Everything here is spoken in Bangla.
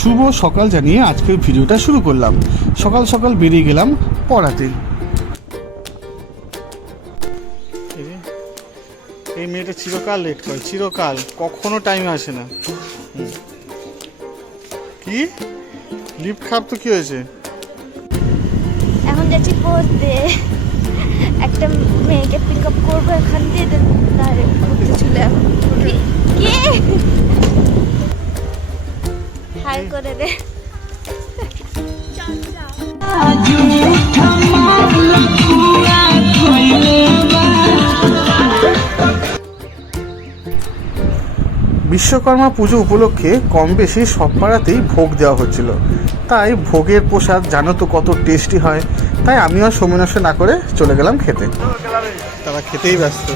শুভ সকাল জানিয়ে আজকের ভিডিওটা শুরু করলাম। সকাল সকাল বেরিয়ে গেলাম পড়াতে। এই মেয়েটা চিরকাল লেট করে, চিরকাল, কখনো টাইমে আসে না। কি লিফট খারাপ তো কি হয়েছে? এখন যাচ্ছি পড়তে, একটা মেয়েকে পিক আপ করবো এখান দিয়ে, ডাইরেক্ট পড়তে চলে যাবো। কি হাই করে দে। বিশ্বকর্মা পুজো উপলক্ষে কম বেশি সব পাড়াতেই ভোগ দেওয়া হচ্ছিল। তাই ভোগের প্রসাদ জানো তো কত টেস্টি হয়, তাই আমিও সময় নষ্ট না করে চলে গেলাম খেতে। তারা খেতেই ব্যস্ত।